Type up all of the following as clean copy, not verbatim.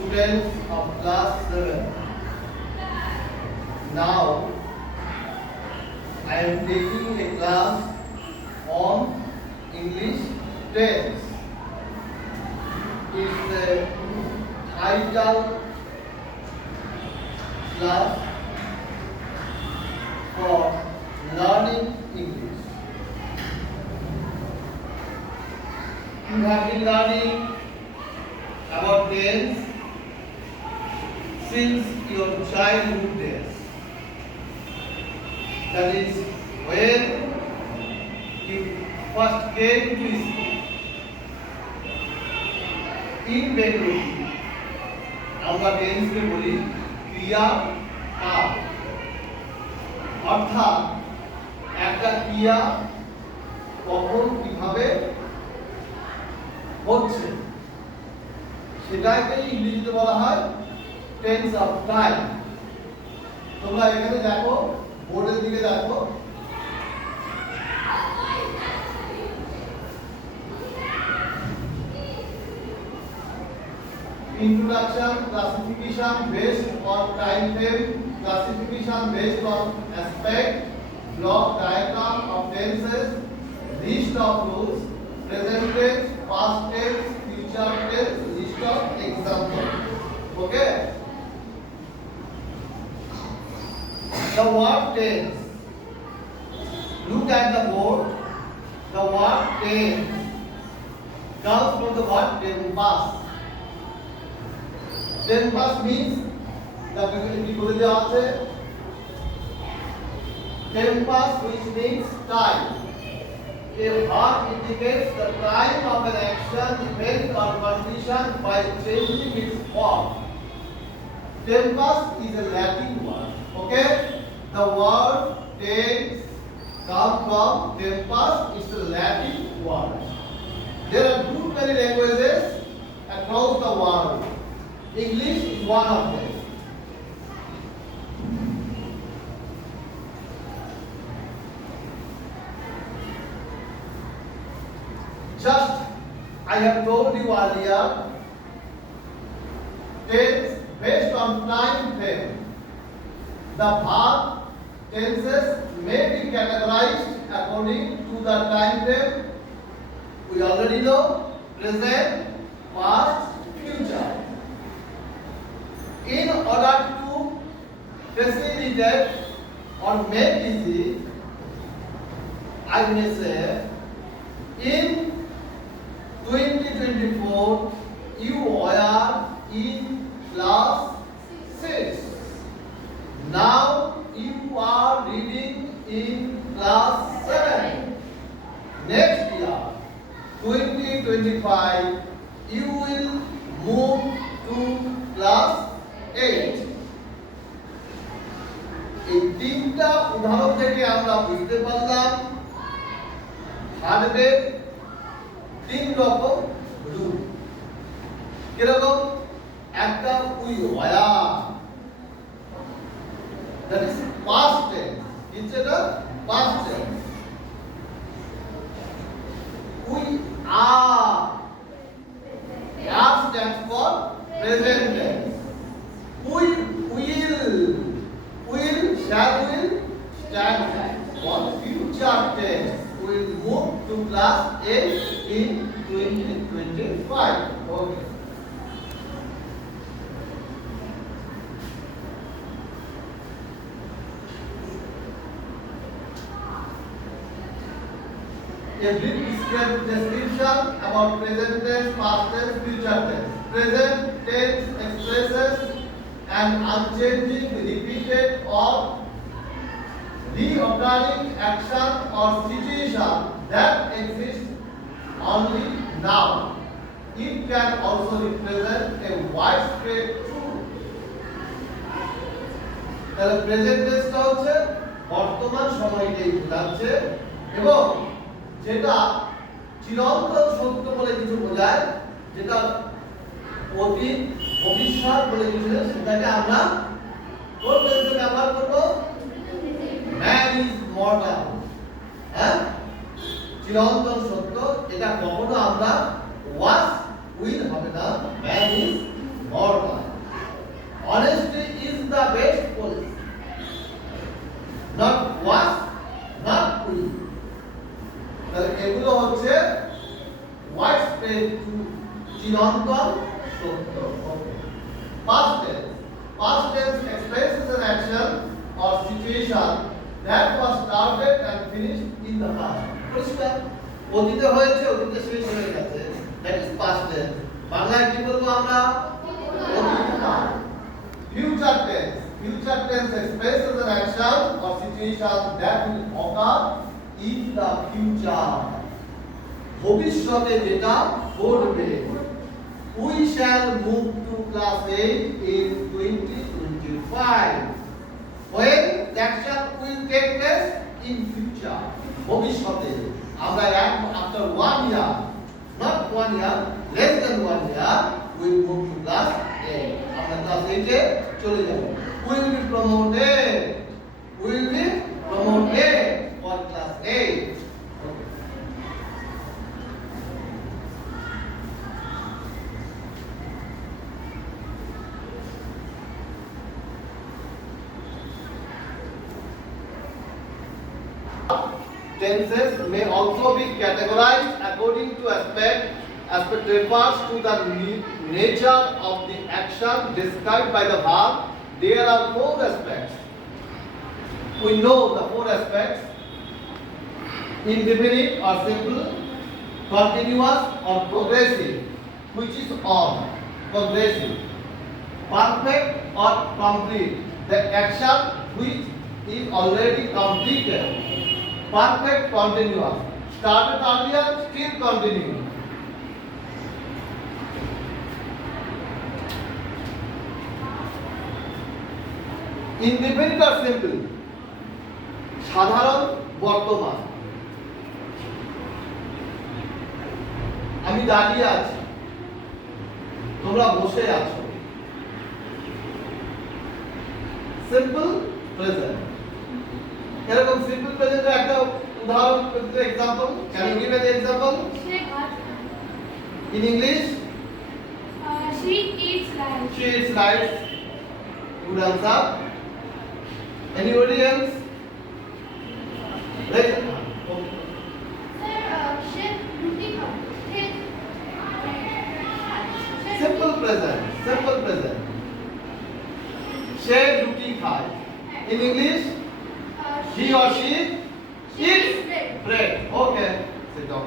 students of class 7. Now I am taking a class on English tense. It's the title class for learning English. You have been learning about tense since your childhood days. That is when you first came to school. In Bengali, আমরা টেন্সকে বলি ক্রিয়া কাল। অর্থাৎ একটা ক্রিয়া কখন কিভাবে হচ্ছে সেটাকে ইংরেজিতে বলা হয় টেন্স অফ টাইম। তোমরা এখানে দেখো, বোর্ডের দিকে দেখো, introduction, classification based on time frame, classification based on aspect, block diagram of tenses, list of rules, present tense, past tense, future tense, list of examples. Okay? The word tense. Look at the board. The word tense comes from the word tempus. Tempus means the people they are tempus, which means time. A verb indicates the time of an action, event or condition by changing its form. Tempus is a Latin word. Okay? The word tense comes from tempus. It's a Latin word. There are too many languages across the world. English is one of them. Just I have told you earlier, tense based on time frame. The verb tenses may be categorized according to the time frame. We already know present, past, future. In order to facilitate or make easy, I may say, in 2024, you are in class 6. Now you are reading in class 7. Next year, 2025, you will move to class 8. এই তিনটা উদাহরণ থেকে আমরা বুঝতে পারলাম ভার্বের তিন রকম রূপ। কিরকম? একটা উই ওয়া, that is past tense. It's a past tense. We are. Are stands for present tense. We will, shall will, stand for future tense. We will move to class 8 in 2025. Okay. A brief description about present tense, past tense, future tense. Present tense expresses an unchanging, repeated or reoccurring action or situation that exists only now. It can also represent a widespread truth. তাহলে present টেন্সটা হচ্ছে বর্তমান সময়কেই বোঝাচ্ছে এবং যেটা চিরন্তন সত্য বলে কিছু বোঝায়, যেটা অতীত ভবিষ্যৎ বলে কিছু সেটাকে আমরা কোন টেন্সে ব্যবহার করব? Man is mortal. হ্যাঁ, চিরন্তন সত্য, এটা কখনো আমরা ওয়াজ উইল হবে না, ম্যান ইজ মর্টাল। কম সত্য। Past tense. Past tense expresses an action or situation that was started and finished in the past. পরিষ্কার? অতীতে হয়েছে, অতীতে শেষ হয়ে গেছে। That is past tense. বাংলায় কি বলবো আমরা? অতীতকাল। Future tense. Future tense expresses an action or situation that will occur in the future. ভবিষ্যতে যেটা ঘটবে। We shall move to class 8 in 2025. When the action will take place in future. ভবিষ্যতে আমরা after 1 year, not 1 year, less than 1 year, we will move to class 8. আমরা class 8 এ চলে যাব। We will be promoted. We will be promoted for class 8. Tenses may also be categorized according to aspect. Aspect refers to the nature of the action described by the verb. There are 4 aspects. We know the 4 aspects: indefinite or simple, continuous or progressive, which is on, progressive, perfect or complete, the action which is already completed. Perfect continuous, started earlier, still continuing. Indefinite or simple, সাধারণ বর্তমান। আমি দাঁড়িয়ে আছি, তোমরা বসে আছো। Simple present. এরকম simple প্রেজেন্টের একটা উদাহরণ example, can you give an example? In English? She eats rice. She eats rice. Good answer. Anybody else? Raise your hand. Sir, she roti khaye. Simple present. Simple present. She roti খায়. In English? He or she eats bread. Okay. Sit down.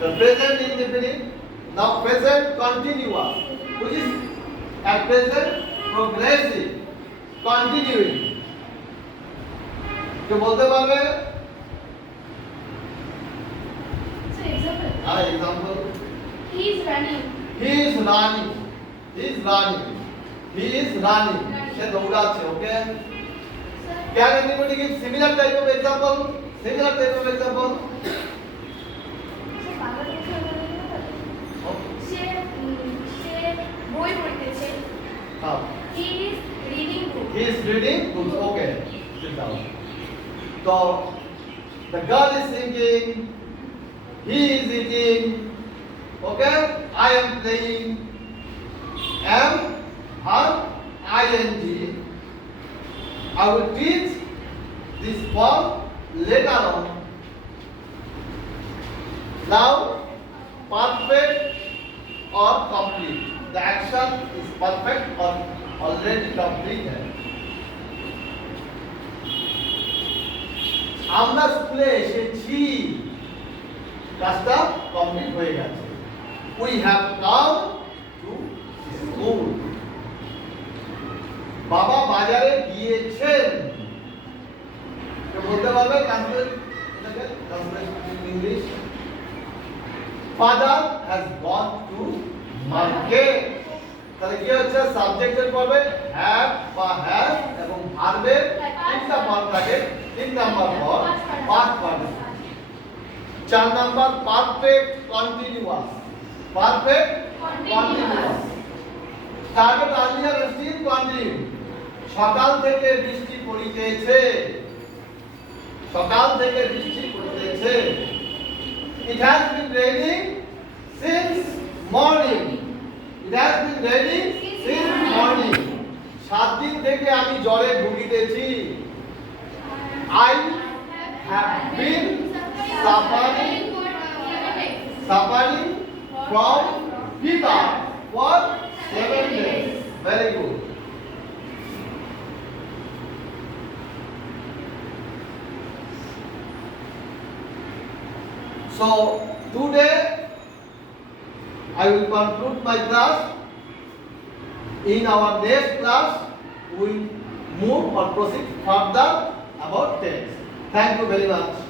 The present indefinite. Now present continuous, which is at present progressive, continuing. क्या बोलते पारबे? So example. Example. He is running. He is running. He is running. He is running. সে দৌড়াচ্ছে. Okay. Can anybody give similar type of example? Similar type of example? বই পড়তেছে। He is reading book. He is reading books. Okay. Sit down. So the girl is singing. He is eating. Okay. I am playing. Am, her, ing. I will teach this form later on. Now, perfect or complete. The action is perfect or already completed. আমরা স্কুলে এসেছি, কাজটা complete হয়ে গেছে। We have come to school. বাবা বাজারে গিয়েছেন। কেউ বলতে পারবে translate in English? Father has gone to market. তাহলে কি হচ্ছে? সাবজেক্টের পরে have বা has এবং ভার্বের তিনটা ফর্ম থাকে। 3 number form past participle. 4 number perfect continuous. Perfect continuous. Started earlier still continue. সকাল থেকে বৃষ্টি পড়িতেছে। সকাল থেকে বৃষ্টি পড়িতেছে। It has been raining since morning. It has been raining since morning. 7 দিন থেকে আমি জ্বরে ভুগিতেছি। I have been suffering from Without for 7 days. Very good. So today I will conclude my class. In our next class, we move or proceed further about tense. Thank you very much.